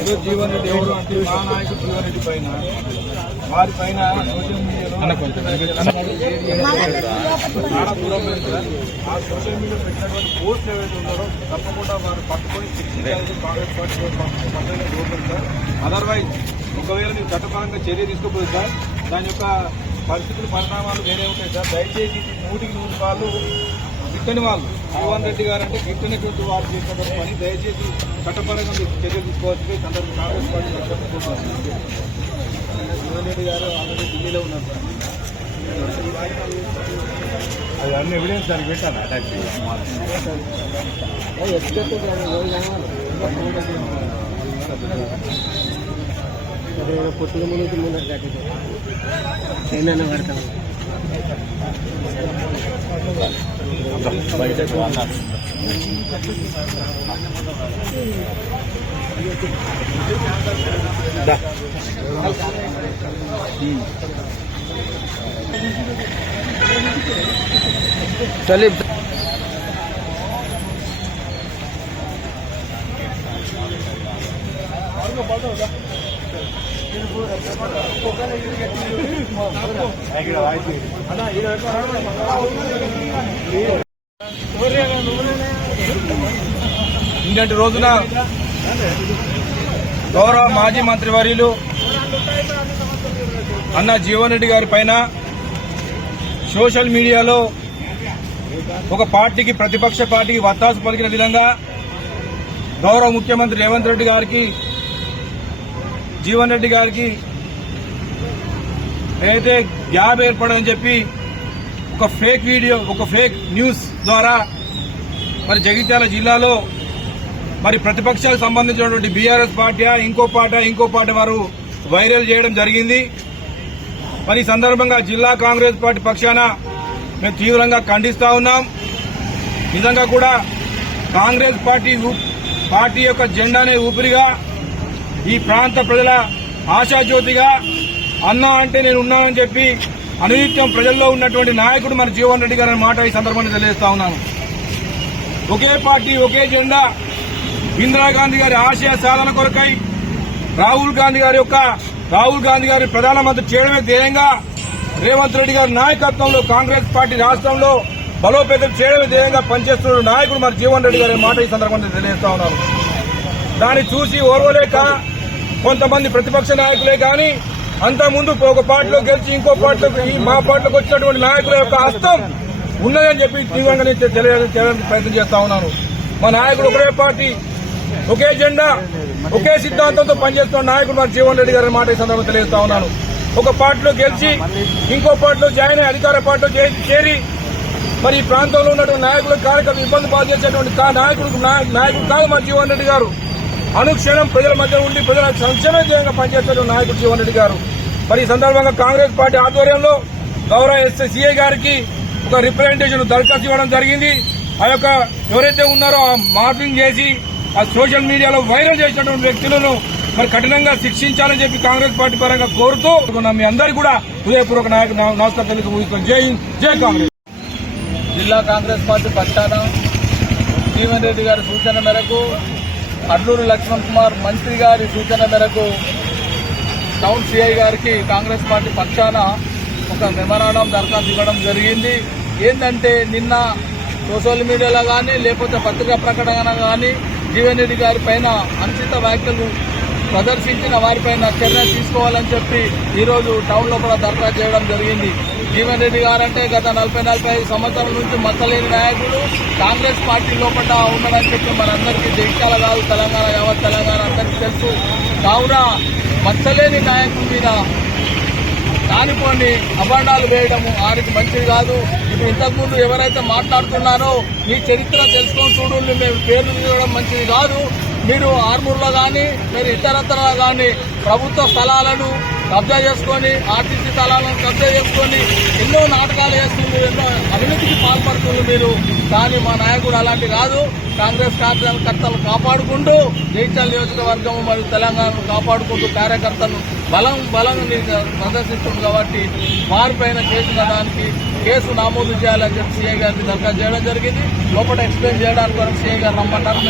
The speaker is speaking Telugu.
ఏదో జీవన్ రెడ్డి ఎవరు అంటే మా నాయకుడు జీవన్ రెడ్డి పైన వారి పైన సోషల్ మీడియాలో చాలా దూరం ఆ సోషల్ మీడియా పెట్టినటువంటి పోస్టులు ఏవైతే ఉన్నారో తప్పకుండా వారు పట్టుకొని శిక్షించాలని కాంగ్రెస్ పార్టీ కోరుతుంది సార్. అదర్వైజ్ ఒకవేళ మీరు చట్టపరంగా చర్య తీసుకోపోతుంది సార్, దాని యొక్క పరిస్థితులు పరిణామాలు వేరే ఉంటాయి సార్. దయచేసి 100% గిట్టని వాళ్ళు జీవన్ రెడ్డి గారు అంటే గిట్టనటువంటి వారు చేసినటువంటి పని దయచేసి చట్టపరంగా మీరు చర్యలు తీసుకోవచ్చు. సందర్భంగా కాంగ్రెస్ పార్టీ జీవన్ రెడ్డి గారు ఆల్రెడీ ఢిల్లీలో ఉన్నారు సార్. అది అన్ని ఎవిడెన్స్ దానికి పెట్టాను అటాచ్ పొట్టుగా ముందు కట్టింది ఏమైనా కడతాం బయటకు అన్నారు. चलिए నిన్నటి రోజున గౌరవ మాజీ మంత్రివర్యులు అన్న జీవన్ రెడ్డి గారి పైన సోషల్ మీడియాలో ఒక పార్టీకి ప్రతిపక్ష పార్టీకి వత్తాసు పలికిన విధంగా గౌరవ ముఖ్యమంత్రి రేవంత్ రెడ్డి గారికి జీవన్ రెడ్డి గారికి ఏదైతే గ్యాప్ ఏర్పడని చెప్పి ఒక ఫేక్ వీడియో ఒక ఫేక్ న్యూస్ ద్వారా మరి జగిత్యాల జిల్లాలో మరి ప్రతిపక్షాలకు సంబంధించినటువంటి బీఆర్ఎస్ పార్టీ ఇంకో పార్టీ వారు వైరల్ చేయడం జరిగింది. మరి ఈ సందర్భంగా జిల్లా కాంగ్రెస్ పార్టీ పక్షాన మేము తీవ్రంగా ఖండిస్తా ఉన్నాం. నిజంగా కూడా కాంగ్రెస్ పార్టీ యొక్క జెండానే ఊపిరిగా ఈ ప్రాంత ప్రజల ఆశాజ్యోతిగా అన్నా అంటే నేను ఉన్నానని చెప్పి అనునిత్యం ప్రజల్లో ఉన్నటువంటి నాయకుడు మరి జీవన్ రెడ్డి గారి మాట ఈ సందర్భంగా తెలియజేస్తా ఉన్నాను. ఒకే పార్టీ ఒకే జెండా ఇందిరాగాంధీ గారి ఆశయ సాధన కొరకై రాహుల్ గాంధీ గారి ప్రధానమంత్రి చేయడమే ధ్యేయంగా రేవంత్ రెడ్డి గారి నాయకత్వంలో కాంగ్రెస్ పార్టీ రాష్ట్రంలో బలోపేతం చేయడమే ధ్యేయంగా పనిచేస్తున్న నాయకుడు మరి జీవన్ రెడ్డి గారి మాట ఈ సందర్భంగా తెలియజేస్తా ఉన్నాను. దాన్ని చూసి ఓర్వలేక కొంతమంది ప్రతిపక్ష నాయకులే కానీ అంతకుముందు ఒక పార్టీలో గెలిచి ఇంకో పార్టీలోకి మా పార్టీలోకి వచ్చినటువంటి నాయకుల యొక్క హస్తం ఉన్నదని చెప్పి తీవ్రంగా తెలియజేయడానికి ప్రయత్నం చేస్తా ఉన్నాను. మా నాయకుడు ఒకటే పార్టీ ఒకే జెండా ఒకే సిద్ధాంతంతో పనిచేస్తున్న నాయకుడు మరి జీవన్ రెడ్డి గారి మాట ఈ సందర్భంగా తెలియజేస్తా ఉన్నాను. ఒక పార్టీలో గెలిచి ఇంకో పార్టీలో జాయిన్ అయ్యి అధికార పార్టీలో చేరి మరి ఈ ప్రాంతంలో ఉన్నటువంటి నాయకులు కార్యకర్తలు ఇబ్బంది పాలు చేసేటువంటి నాయకుడు కాదు మరి జీవన్ రెడ్డి గారు. అనుక్షణం ప్రజల మధ్య ఉండి ప్రజల సంక్షేమ ధ్యేయంగా పనిచేస్తున్న నాయకుడు జీవన్ రెడ్డి గారు. మరి ఈ సందర్భంగా కాంగ్రెస్ పార్టీ ఆధ్వర్యంలో గౌరవ సీఐ గారికి ఒక రిప్రజెంటేషన్ దరఖాస్తు ఇవ్వడం జరిగింది. ఆ యొక్క ఎవరైతే ఉన్నారో ఆ మార్పింగ్ చేసి ఆ సోషల్ మీడియాలో వైరల్ చేసినటువంటి వ్యక్తులను మరి కఠినంగా శిక్షించాలని చెప్పి కాంగ్రెస్ పార్టీ పరంగా కోరుతూ మీ అందరికీ కూడా హృదయపూర్వక నమస్కారం తెలుగు ముగిస్తాం. జై హింద్, జై కాంగ్రెస్. జిల్లా కాంగ్రెస్ పార్టీ పక్షాన జీవన్ రెడ్డి గారి సూచన మేరకు అడ్లూరు లక్ష్మణ్ కుమార్ మంత్రి గారి సూచన మేరకు టౌన్ సిఐ గారికి కాంగ్రెస్ పార్టీ పక్షాన ఒక మెమరాండం దరఖాస్తు ఇవ్వడం జరిగింది. ఏంటంటే నిన్న సోషల్ మీడియాలో కానీ లేకపోతే పత్రికా ప్రకటన కానీ జీవన్ రెడ్డి గారి పైన అనుచిత వ్యాఖ్యలు ప్రదర్శించిన వారిపైన చర్య తీసుకోవాలని చెప్పి ఈరోజు టౌన్ లోపల దరఖాస్తు చేయడం జరిగింది. జీవన్ రెడ్డి గారంటే గత 40-45 సంవత్సరాల నుంచి మచ్చలేని నాయకుడు కాంగ్రెస్ పార్టీ లోపల ఉన్నాడని చెప్పి మనందరికీ జగిత్యాల కాదు తెలంగాణ యావత్ తెలంగాణ అందరికీ తెలుసు. కావున మచ్చలేని నాయకుడి మీద కానిపోని అభాండాలు వేయడము ఆయనకి మంచిది కాదు. ఇప్పుడు ఇంతకుముందు ఎవరైతే మాట్లాడుతున్నారో మీ చరిత్ర తెలుసుకొని చూడండి, మేము పేర్లు తీయడం మంచిది కాదు. మీరు ఆర్మూర్లో కానీ మీరు ఇతరత్ర కానీ ప్రభుత్వ స్థలాలను కబ్జా చేసుకొని ఆర్టీసీ స్థలాలను కబ్జా చేసుకొని ఎన్నో నాటకాలు చేస్తున్నారు, ఎన్నో అవినీతికి పాల్పడుతున్నారు మీరు. కానీ మా నాయకుడు అలాంటి కాదు. కాంగ్రెస్ కార్యకర్తలు కాపాడుకుంటూ జగిత్యాల నియోజకవర్గం మరియు తెలంగాణను కాపాడుకుంటూ కార్యకర్తలు బలం ప్రదర్శిస్తుంది. కాబట్టి వారిపైన కేసు నమోదు చేయాలని చెప్పి సీఐ గారికి దరఖాస్తు చేయడం జరిగింది. లోపల ఎక్స్ప్లెయిన్ చేయడానికి కూడా సీఐ గారు రమ్మంటారు.